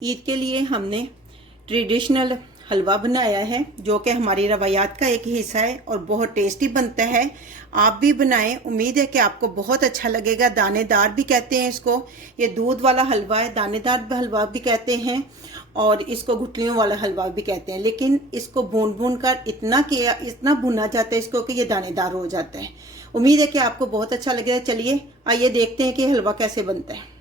ईद के लिए हमने ट्रेडिशनल हलवा बनाया है जो कि हमारी रवायात का एक हिस्सा है और बहुत टेस्टी बनता है। आप भी बनाएं, उम्मीद है कि आपको बहुत अच्छा लगेगा। दानेदार भी कहते हैं इसको, ये दूध वाला हलवा है, दानेदार हलवा भी कहते हैं और इसको गुठलियों वाला हलवा भी कहते हैं। लेकिन इसको भून भून कर इतना भुना जाता है इसको कि ये दानेदार हो जाता है। उम्मीद है कि आपको बहुत अच्छा लगेगा। चलिए आइए देखते हैं कि हलवा कैसे बनता है।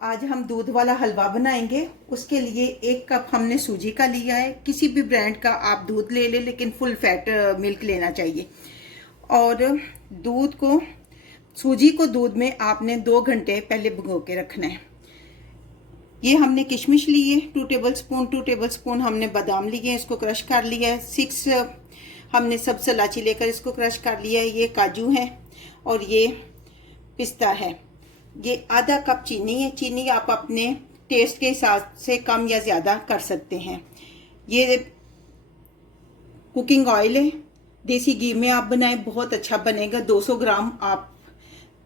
आज हम दूध वाला हलवा बनाएंगे। उसके लिए 1 कप हमने सूजी का लिया है। किसी भी ब्रांड का आप दूध ले लें, लेकिन फुल फैट मिल्क लेना चाहिए। और सूजी को दूध में आपने 2 घंटे पहले भिगो के रखना है। ये हमने किशमिश ली है 2 टेबल स्पून हमने बादाम लिए, इसको क्रश कर लिया है। 6 हमने सब्ज इलायची लेकर इसको क्रश कर लिया है। ये काजू है और ये पिस्ता है। ये आधा कप चीनी है। चीनी आप अपने टेस्ट के हिसाब से कम या ज़्यादा कर सकते हैं। ये कुकिंग ऑयल है, देसी घी में आप बनाएं बहुत अच्छा बनेगा। 200 ग्राम आप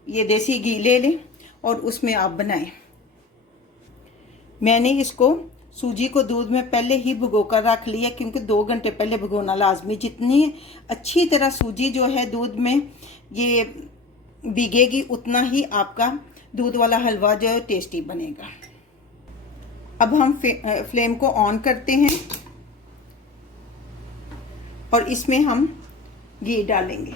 ये देसी घी ले लें और उसमें आप बनाएं। मैंने इसको सूजी को दूध में पहले ही भिगो कर रख लिया क्योंकि 2 घंटे पहले भिगोना लाजमी। जितनी अच्छी तरह सूजी जो है दूध में ये भीगेगी उतना ही आपका दूध वाला हलवा जो है टेस्टी बनेगा। अब हम फ्लेम को ऑन करते हैं और इसमें हम घी डालेंगे।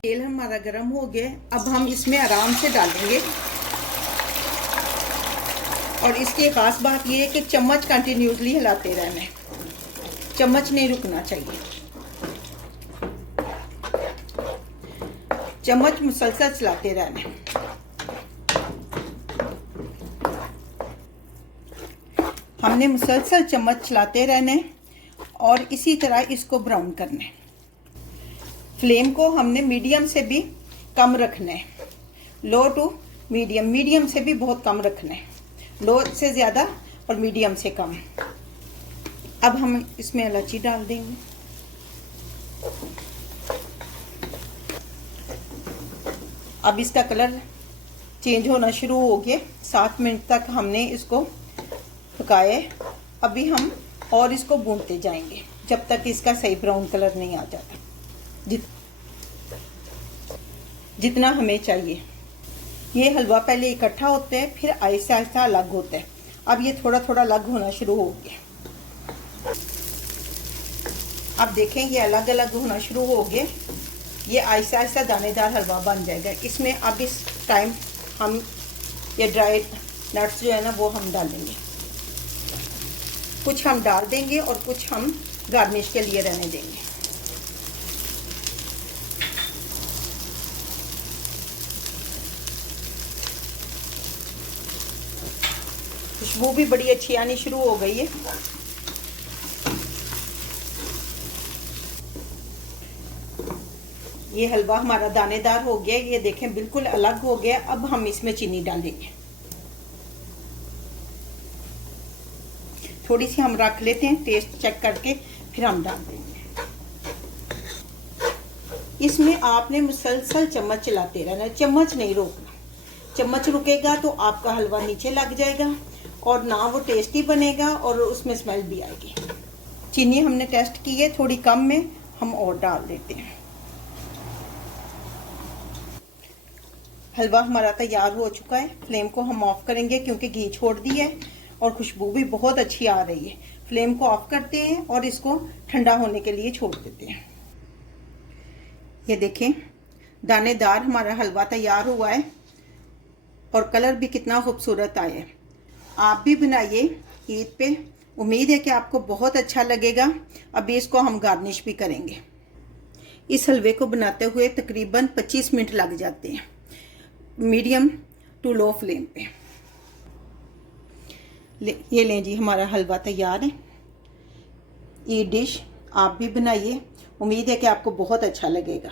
तेल हमारा गर्म हो गया। अब हम इसमें आराम से डालेंगे और इसके खास बात यह है कि चम्मच कंटिन्यूसली हिलाते रहना है, चम्मच नहीं रुकना चाहिए। चम्मच मुसलसल चलाते रहना है। हमने मुसलसल चम्मच चलाते रहना है और इसी तरह इसको ब्राउन करना है। फ्लेम को हमने मीडियम से भी कम रखना है, लो टू मीडियम, मीडियम से भी बहुत कम रखना है, लो से ज़्यादा और मीडियम से कम। अब हम इसमें इलायची डाल देंगे। अब इसका कलर चेंज होना शुरू हो गया। 7 मिनट तक हमने इसको पकाया। अभी हम और इसको भूनते जाएंगे जब तक इसका सही ब्राउन कलर नहीं आ जाता, जितना हमें चाहिए। ये हलवा पहले इकट्ठा होता है, फिर आहिस्ता आहिस्ता अलग होता है। अब ये थोड़ा थोड़ा अलग होना शुरू हो गया। अब देखें ये अलग अलग होना शुरू हो गए। ये आहिस्ता आहिस्ता दानेदार हलवा बन जाएगा। इसमें अब इस टाइम हम ये ड्राई नट्स जो है ना वो हम डालेंगे। कुछ हम डाल देंगे और कुछ हम गार्निश के लिए रहने देंगे। खुशबू भी बड़ी अच्छी आनी शुरू हो गई है। ये हलवा हमारा दानेदार हो गया, ये देखें बिल्कुल अलग हो गया। अब हम इसमें चीनी डालेंगे। थोड़ी सी हम रख लेते हैं, टेस्ट चेक करके फिर हम डाल देंगे। इसमें आपने मुसलसल चम्मच चलाते रहना, चम्मच नहीं रोकना। चम्मच रुकेगा तो आपका हलवा नीचे लग जाएगा और ना वो टेस्टी बनेगा और उसमें स्मेल भी आएगी। चीनी हमने टेस्ट की है, थोड़ी कम में हम और डाल देते हैं। हलवा हमारा तैयार हो चुका है। फ्लेम को हम ऑफ करेंगे क्योंकि घी छोड़ दिया है और खुशबू भी बहुत अच्छी आ रही है। फ्लेम को ऑफ करते हैं और इसको ठंडा होने के लिए छोड़ देते हैं। ये देखें दानेदार हमारा हलवा तैयार हुआ है और कलर भी कितना खूबसूरत आया है। आप भी बनाइए ईद पे, उम्मीद है कि आपको बहुत अच्छा लगेगा। अभी इसको हम गार्निश भी करेंगे। इस हलवे को बनाते हुए तकरीबन 25 मिनट लग जाते हैं, मीडियम टू लो फ्लेम पे। ये लें जी, हमारा हलवा तैयार है। ये डिश आप भी बनाइए, उम्मीद है कि आपको बहुत अच्छा लगेगा।